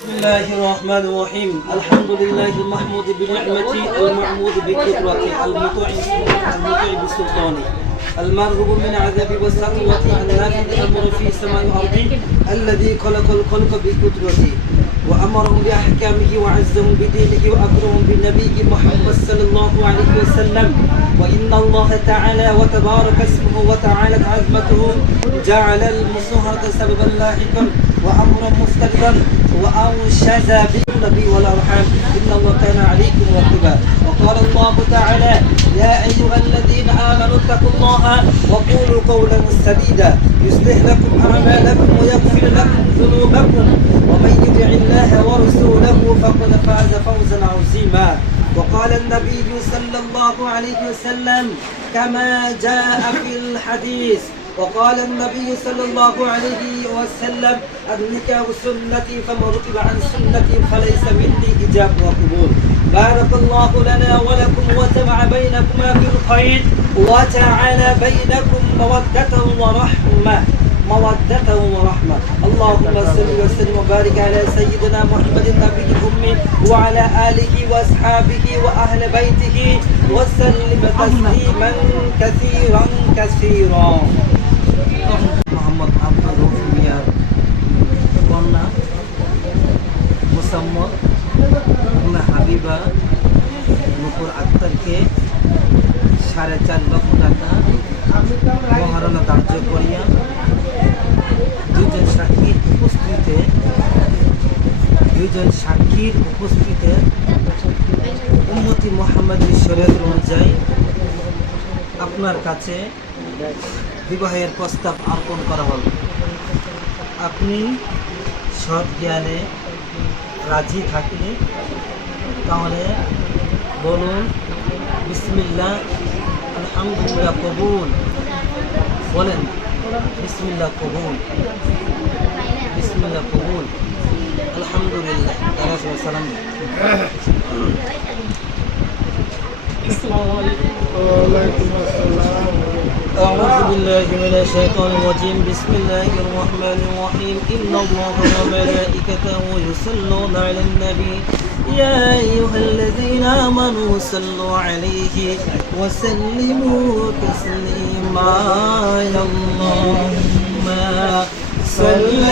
بسم الله الرحمن الرحيم الحمد لله المحمود بنعمته المعمود بقدرته المطيع المطيع بسلطانه المرغوب من عذاب وسطوته النافذ الامر في سماء الأرض الذي خلق الخلق بقدرته وامرهم باحكامه وعزهم بدينه واكرمهم بالنبي محمد صلى الله عليه وسلم وان الله تعالى وتبارك اسمه وتعالت عظمته جعل المصهرة سببا لاحقا وأمرا مفترضا وأنشز بالنبي والأرحام. إن الله كان عليكم رقيبا. وقال الله تعالى يا أيها الذين آمنوا اتقوا الله وقولوا قولا سديدا. يصلح لكم أعمالكم ويغفر لكم ذنوبكم. ومن يطع الله ورسوله فقد فاز فوزا عظيما. وقال النبي صلى الله عليه وسلم كما جاء في الحديث وقال النبي صلى الله عليه وسلم النكاح سنتي فمن ركب عن سنتي فليس مني إجاب وقبول. بارك الله لنا ولكم وجمع بينكما في الخير وجعل بينكم مودة ورحمة مودة ورحمة. اللهم صل وسلم وبارك على سيدنا محمد النبي الأمي وعلى آله وأصحابه وأهل بيته وسلم تسليما كثيرا كثيرا. মোহাম্মদ আব্দুর রফি মিয়ার কন্যা, মোসাম্মদ, কন্যা হাবিবা, নুপুর আক্তারকে সাড়ে চার লক্ষ টাকা মহারণা ধার্য করিয়া দুজন সাক্ষীর উপস্থিতিতে, দুজন সাক্ষীর উপস্থিতিতে উন্নতি মোহাম্মদ শরীয়ত অনুযায়ী আপনার কাছে বিবাহের প্রস্তাব অর্পণ করা হল। আপনি সৎ জ্ঞানে রাজি থাকলে তাহলে বলুন বিসমিল্লা আলহামদুলিল্লাহ কবুল। বলেন বিসমিল্লা কবুল। বিসমিল্লা কবুল। আলহামদুলিল্লাহ। সালাম। আলাইকুম। بالله من الشيطان الرجيم. بسم الله الرحمن الرحيم. إن الله وملائكته يصلون على النبي. يا أيها الذين آمنوا صلوا عليه وسلموا تسليما. يا اللهم صل